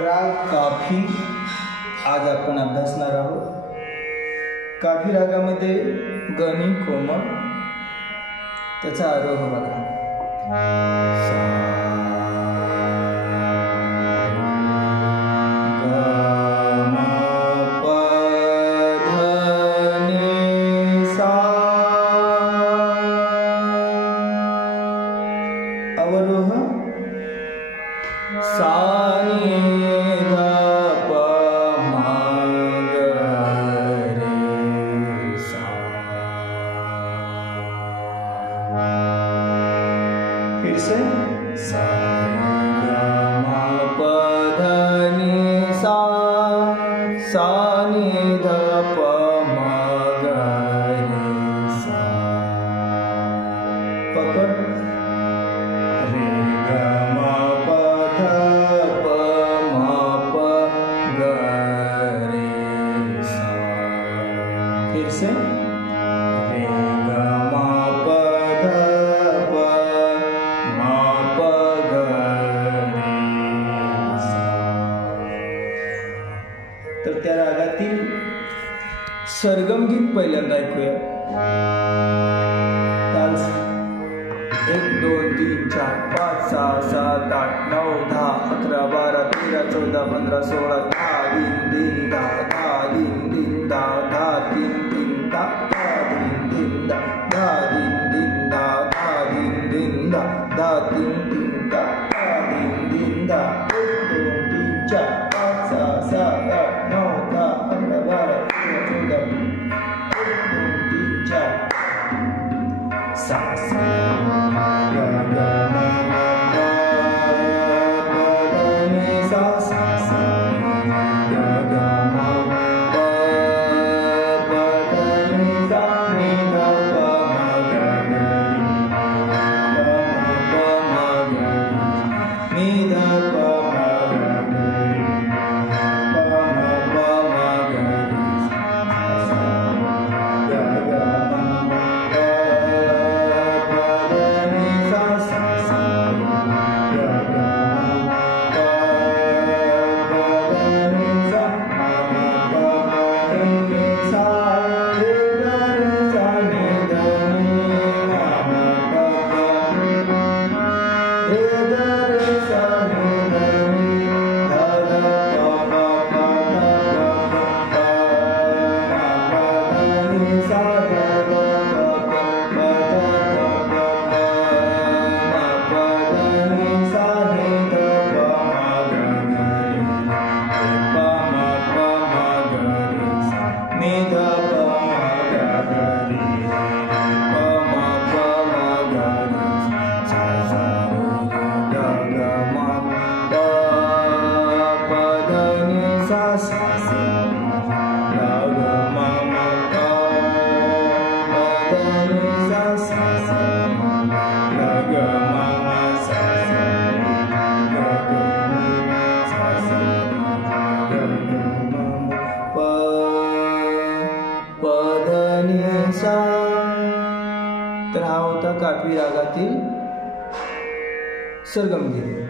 राग काफी आज आपण अभ्यासणार आहोत। काफी रागामध्ये गणी कोमल, त्याचा आरोह बघा। अवरोह सा नि ध प म ग रे सा। फिर से सा ग म प ध नि सा, सा नि ध प म ग रे सा। पकड़ रे ग म प ध प म प ग रे सा। फिर से रे ग म प ध प म प ग रे सा। तर त्या रागातील सरगम गीत पहिल्यांदा ऐकूया। ताल 1 2 3 4 5 6 7 8 9 10 11 12 13 14 15 16 धा दिन दिन धा धा दिन दिन धा धा दिन दिन धा धा दिन दिन धा धा दिन दिन धा धा दिन दिन धा धा दिन दिन धा धा दिन दिन धा। 1 2 3 4 5 6 7 8 9 10 11 12 13 14 1 2 3 4 सा सा ग ग म म प प ध नि सा सा सा ग ग म प प ध नि सा नि ध प म ग ग रि प म प म ग रि नि ध प म ग ग रि प म प म ग रि सा सा ग ग म प प ध नि सा सा सा ग ग म प प ध नि सा म म प म ध नि सा रे ग रे सा नि ध नि म म प प रे ग रे सा नि ध नि ध ध प प प ध प प प म प ध नि सा ध ध प प प ध ध प प म प ध नि सा नि ध प म ग ग रि रे प म प म ग रि सा नि ध प म ग ग रि रे प म प म ग रि सा सा रे ग ग म प प ध नि सा सा सा ग ग म म प प ध नि सा सा सा ग ग म म सा सा रे ग ग म सा सा ग ग म म प प ध नि सा। तर हा होता काफी रागातील सरगम गीत।